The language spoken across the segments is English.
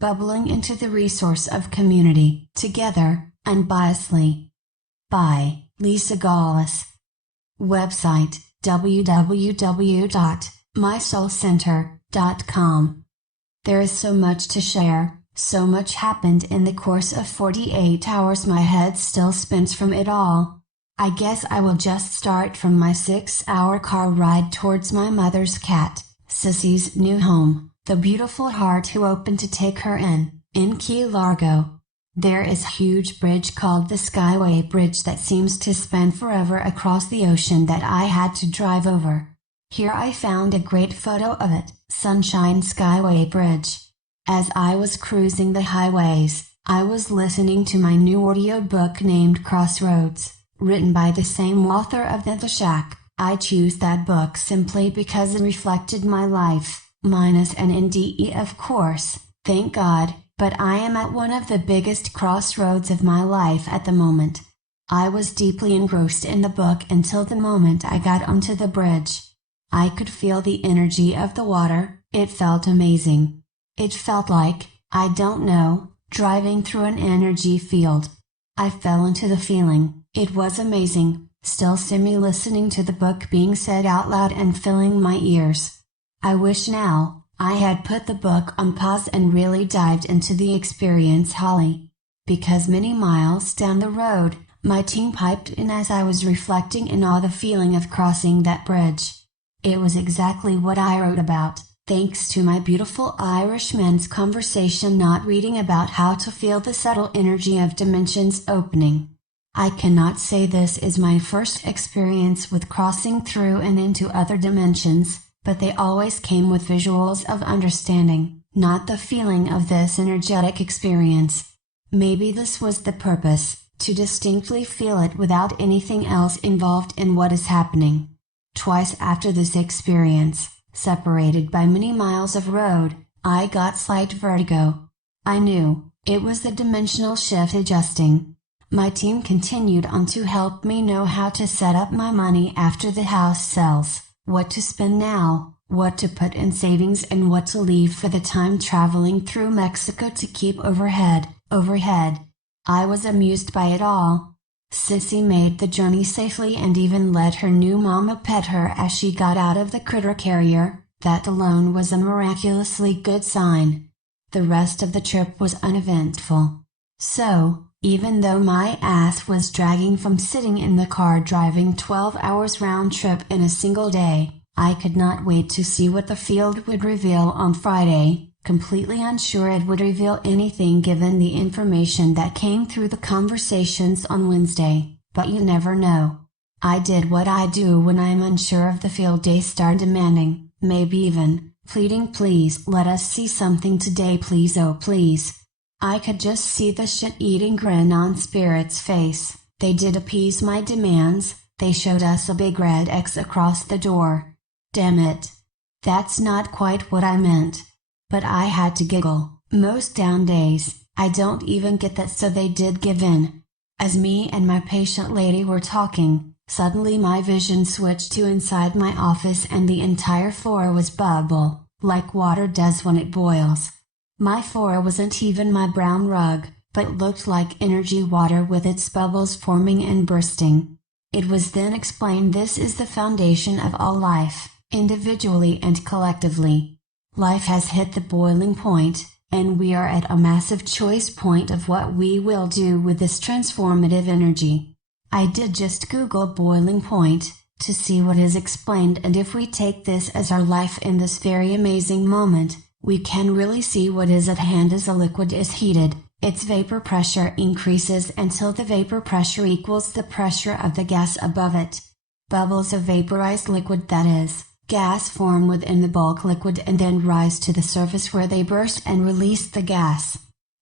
bubbling into the resource of community, together, unbiasedly. By Lisa Gawlas. Website www.mysoulcenter.com. There is so much to share, so much happened in the course of 48 hours, my head still spins from it all. I guess I will just start from my 6-hour car ride towards my mother's cat, Sissy's new home, the beautiful heart who opened to take her in Key Largo. There is a huge bridge called the Skyway Bridge that seems to span forever across the ocean that I had to drive over. Here I found a great photo of it, Sunshine Skyway Bridge. As I was cruising the highways, I was listening to my new audiobook named Crossroads, written by the same author of The Shack. I choose that book simply because it reflected my life, minus an NDE of course, thank God, but I am at one of the biggest crossroads of my life at the moment. I was deeply engrossed in the book until the moment I got onto the bridge. I could feel the energy of the water, it felt amazing. It felt like, I don't know, driving through an energy field. I fell into the feeling, it was amazing, still semi-listening to the book being said out loud and filling my ears. I wish now, I had put the book on pause and really dived into the experience wholly. Because many miles down the road, my team piped in as I was reflecting in awe the feeling of crossing that bridge. It was exactly what I wrote about, thanks to my beautiful Irishman's conversation, not reading about how to feel the subtle energy of dimensions opening. I cannot say this is my first experience with crossing through and into other dimensions, but they always came with visuals of understanding, not the feeling of this energetic experience. Maybe this was the purpose, to distinctly feel it without anything else involved in what is happening. Twice after this experience, separated by many miles of road, I got slight vertigo. I knew, it was the dimensional shift adjusting. My team continued on to help me know how to set up my money after the house sells, what to spend now, what to put in savings and what to leave for the time traveling through Mexico to keep overhead. I was amused by it all. Sissy made the journey safely and even let her new mama pet her as she got out of the critter carrier. That alone was a miraculously good sign. The rest of the trip was uneventful. So, even though my ass was dragging from sitting in the car driving 12 hours round trip in a single day, I could not wait to see what the field would reveal on Friday. Completely unsure it would reveal anything given the information that came through the conversations on Wednesday, but you never know. I did what I do when I am unsure of the field. They start demanding, maybe even, pleading, please let us see something today, please, oh please. I could just see the shit-eating grin on Spirit's face. They did appease my demands, they showed us a big red X across the door. Damn it. That's not quite what I meant. But I had to giggle. Most down days, I don't even get that, so they did give in. As me and my patient lady were talking, suddenly my vision switched to inside my office and the entire floor was bubble, like water does when it boils. My floor wasn't even my brown rug, but looked like energy water with its bubbles forming and bursting. It was then explained this is the foundation of all life, individually and collectively. Life has hit the boiling point, and we are at a massive choice point of what we will do with this transformative energy. I did just Google boiling point, to see what is explained, and if we take this as our life in this very amazing moment, we can really see what is at hand. As a liquid is heated, its vapor pressure increases until the vapor pressure equals the pressure of the gas above it. Bubbles of vaporized liquid, that is, gas, form within the bulk liquid and then rise to the surface where they burst and release the gas.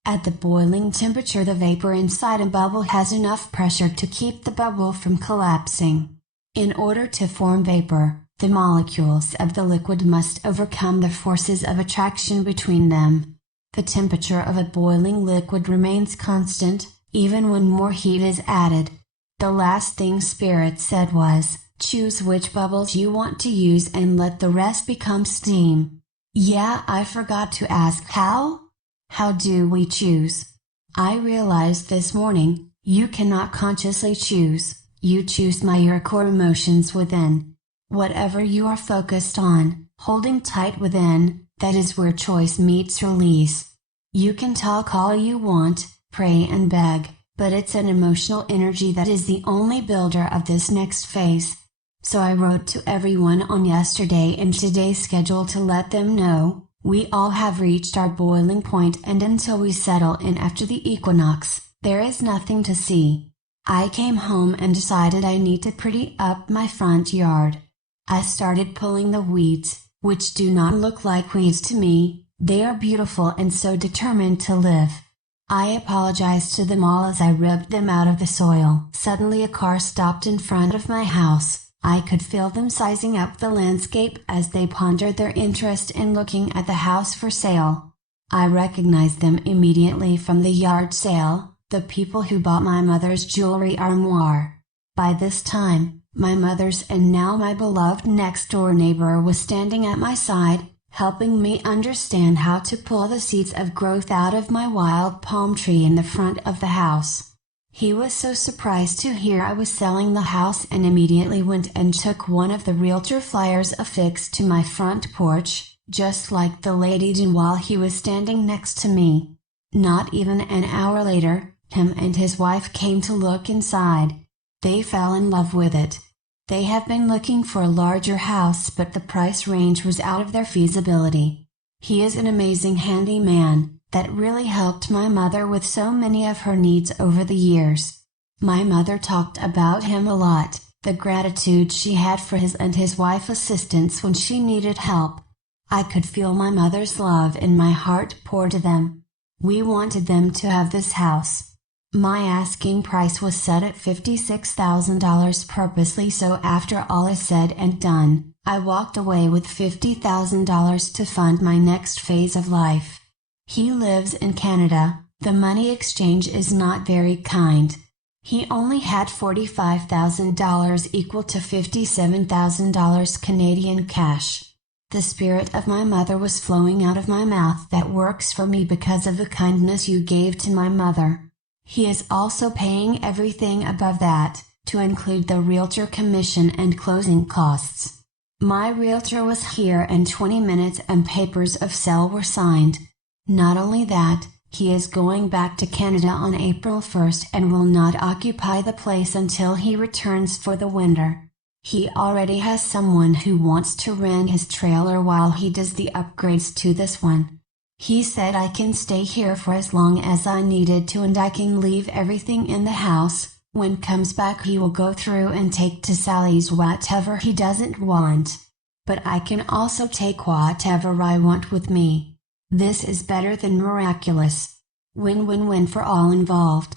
At the boiling temperature, the vapor inside a bubble has enough pressure to keep the bubble from collapsing. In order to form vapor, the molecules of the liquid must overcome the forces of attraction between them. The temperature of a boiling liquid remains constant, even when more heat is added. The last thing Spirit said was, choose which bubbles you want to use and let the rest become steam. Yeah, I forgot to ask how? How do we choose? I realized this morning, you cannot consciously choose, you choose by your core emotions within. Whatever you are focused on, holding tight within, that is where choice meets release. You can talk all you want, pray and beg, but it's an emotional energy that is the only builder of this next phase. So I wrote to everyone on yesterday and today's schedule to let them know, we all have reached our boiling point, and until we settle in after the equinox, there is nothing to see. I came home and decided I need to pretty up my front yard. I started pulling the weeds, which do not look like weeds to me, they are beautiful and so determined to live. I apologized to them all as I ripped them out of the soil. Suddenly a car stopped in front of my house. I could feel them sizing up the landscape as they pondered their interest in looking at the house for sale. I recognized them immediately from the yard sale, the people who bought my mother's jewelry armoire. By this time, my mother's and now my beloved next-door neighbor was standing at my side, helping me understand how to pull the seeds of growth out of my wild palm tree in the front of the house. He was so surprised to hear I was selling the house and immediately went and took one of the realtor flyers affixed to my front porch, just like the lady did while he was standing next to me. Not even an hour later, him and his wife came to look inside. They fell in love with it. They have been looking for a larger house, but the price range was out of their feasibility. He is an amazing handyman that really helped my mother with so many of her needs over the years. My mother talked about him a lot, the gratitude she had for his and his wife's assistance when she needed help. I could feel my mother's love in my heart pour to them. We wanted them to have this house. My asking price was set at $56,000 purposely, so after all is said and done, I walked away with $50,000 to fund my next phase of life. He lives in Canada. The money exchange is not very kind. He only had $45,000 equal to $57,000 Canadian cash. The spirit of my mother was flowing out of my mouth. That works for me because of the kindness you gave to my mother. He is also paying everything above that, to include the realtor commission and closing costs. My realtor was here in 20 minutes and papers of sale were signed. Not only that, he is going back to Canada on April 1st and will not occupy the place until he returns for the winter. He already has someone who wants to rent his trailer while he does the upgrades to this one. He said I can stay here for as long as I needed to and I can leave everything in the house. When comes back he will go through and take to Sally's whatever he doesn't want. But I can also take whatever I want with me. This is better than miraculous. Win-win-win for all involved.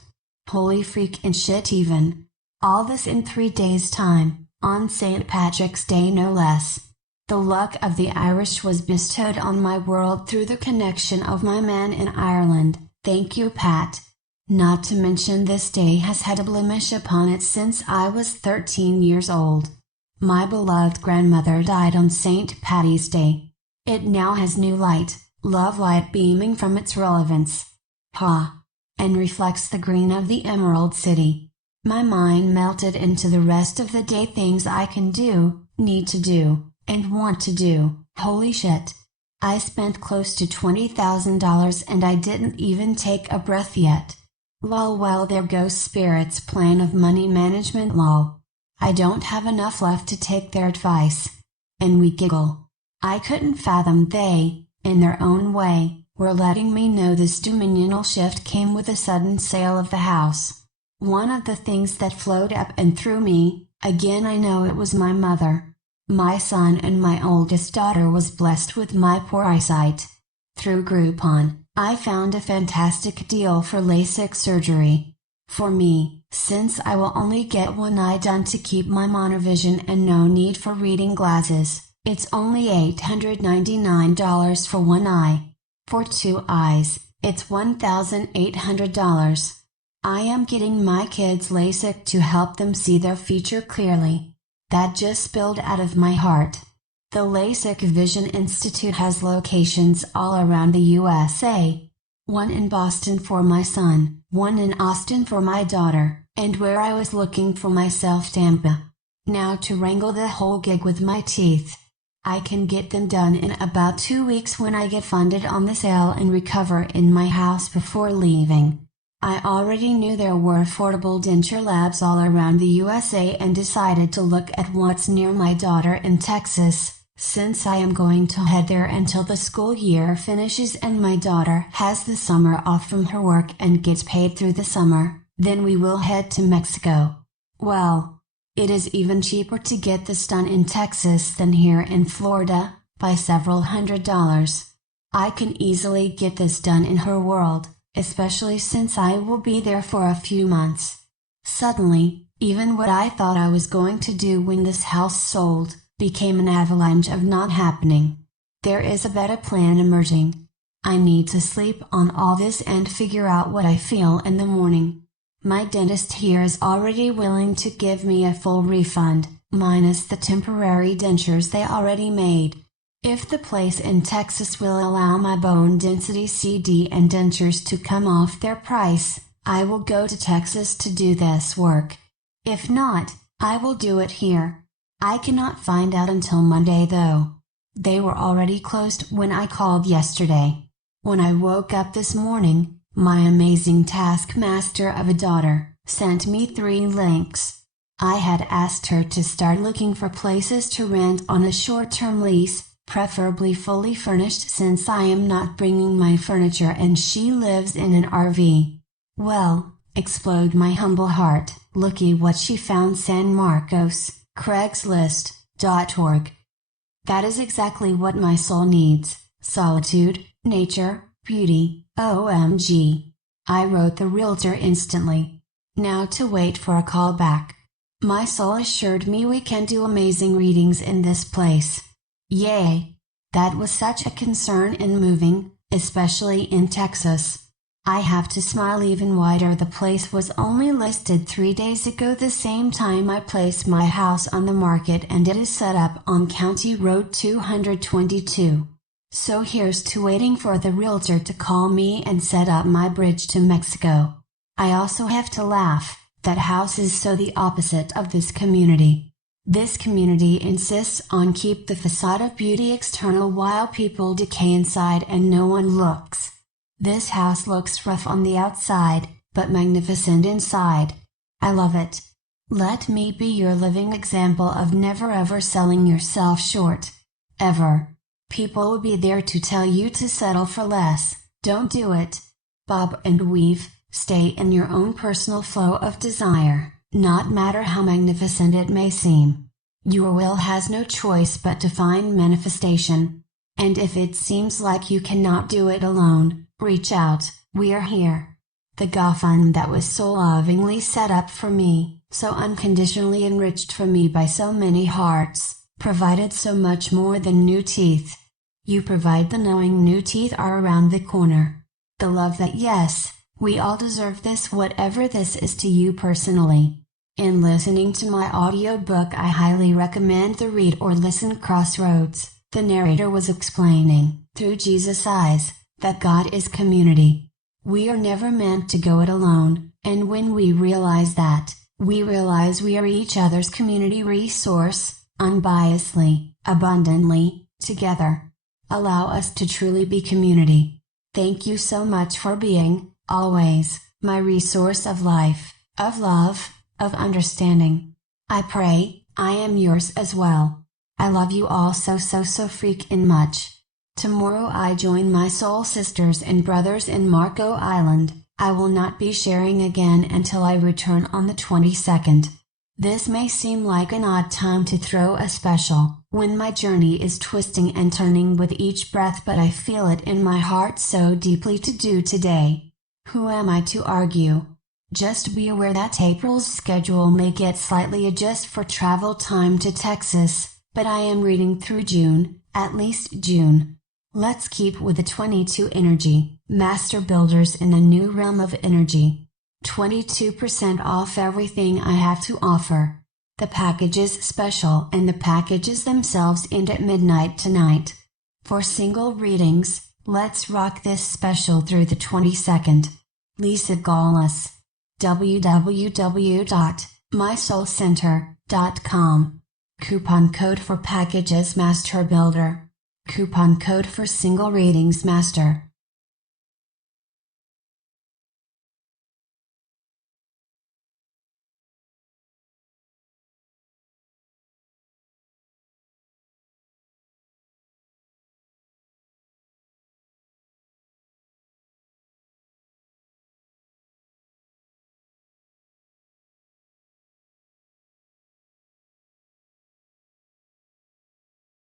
Holy freaking shit even. All this in 3 days' time, on St. Patrick's Day no less. The luck of the Irish was bestowed on my world through the connection of my man in Ireland. Thank you, Pat. Not to mention this day has had a blemish upon it since I was 13 years old. My beloved grandmother died on St. Paddy's Day. It now has new light. Love light beaming from its relevance. And reflects the green of the Emerald City. My mind melted into the rest of the day things I can do, need to do, and want to do. Holy shit. I spent close to $20,000 and I didn't even take a breath yet. Lol, well there goes Spirit's plan of money management lol. I don't have enough left to take their advice. And we giggle. I couldn't fathom they, in their own way, were letting me know this dominionial shift came with a sudden sale of the house. One of the things that flowed up and through me, again I know it was my mother. My son and my oldest daughter was blessed with my poor eyesight. Through Groupon, I found a fantastic deal for LASIK surgery. For me, since I will only get one eye done to keep my monovision and no need for reading glasses. It's only $899 for one eye. For 2 eyes, it's $1,800. I am getting my kids LASIK to help them see their future clearly. That just spilled out of my heart. The LASIK Vision Institute has locations all around the USA. one in Boston for my son, one in Austin for my daughter, and where I was looking for myself Tampa. Now to wrangle the whole gig with my teeth. I can get them done in about 2 weeks when I get funded on the sale and recover in my house before leaving. I already knew there were affordable denture labs all around the USA and decided to look at what's near my daughter in Texas, since I am going to head there until the school year finishes and my daughter has the summer off from her work and gets paid through the summer. Then we will head to Mexico. Well, it is even cheaper to get this done in Texas than here in Florida, by several $100s. I can easily get this done in her world, especially since I will be there for a few months. Suddenly, even what I thought I was going to do when this house sold, became an avalanche of not happening. There is a better plan emerging. I need to sleep on all this and figure out what I feel in the morning. My dentist here is already willing to give me a full refund, minus the temporary dentures they already made. If the place in Texas will allow my bone density CD and dentures to come off their price, I will go to Texas to do this work. If not, I will do it here. I cannot find out until Monday though. They were already closed when I called yesterday. When I woke up this morning, my amazing taskmaster of a daughter sent me 3 links. I had asked her to start looking for places to rent on a short-term lease, preferably fully furnished since I am not bringing my furniture and she lives in an RV. Well, explode my humble heart, looky what she found: San Marcos, Craigslist.org. That is exactly what my soul needs: solitude, nature, beauty, OMG. I wrote the realtor instantly. Now to wait for a call back. My soul assured me we can do amazing readings in this place. Yay! That was such a concern in moving, especially in Texas. I have to smile even wider. The place was only listed 3 days ago, the same time I placed my house on the market, and it is set up on County Road 222. So here's to waiting for the realtor to call me and set up my bridge to Mexico. I also have to laugh, that house is so the opposite of this community. This community insists on keep the facade of beauty external while people decay inside and no one looks. This house looks rough on the outside, but magnificent inside. I love it. Let me be your living example of never ever selling yourself short. Ever. People will be there to tell you to settle for less. Don't do it. Bob and weave, stay in your own personal flow of desire, not matter how magnificent it may seem. Your will has no choice but to find manifestation. And if it seems like you cannot do it alone, reach out, we are here. The GoFund that was so lovingly set up for me, so unconditionally enriched for me by so many hearts, provided so much more than new teeth. You provide the knowing new teeth are around the corner. The love that yes, we all deserve this, whatever this is to you personally. In listening to my audiobook, I highly recommend the Read or Listen Crossroads. The narrator was explaining, through Jesus' eyes, that God is community. We are never meant to go it alone, and when we realize that, we realize we are each other's community resource, unbiasedly, abundantly, together. Allow us to truly be community. Thank you so much for being, always, my resource of life, of love, of understanding. I pray, I am yours as well. I love you all so freaking much. Tomorrow I join my soul sisters and brothers in Marco Island. I will not be sharing again until I return on the 22nd. This may seem like an odd time to throw a special, when my journey is twisting and turning with each breath, but I feel it in my heart so deeply to do today. Who am I to argue? Just be aware that April's schedule may get slightly adjusted for travel time to Texas, but I am reading through June, at least June. Let's keep with the 22 energy, master builders in a new realm of energy. 22% off everything I have to offer. The package is special and the packages themselves end at midnight tonight. For single readings, Let's rock this special through the 22nd. Lisa Gawlas. www.mysoulcenter.com. Coupon code for packages Master Builder. Coupon code for single readings Master.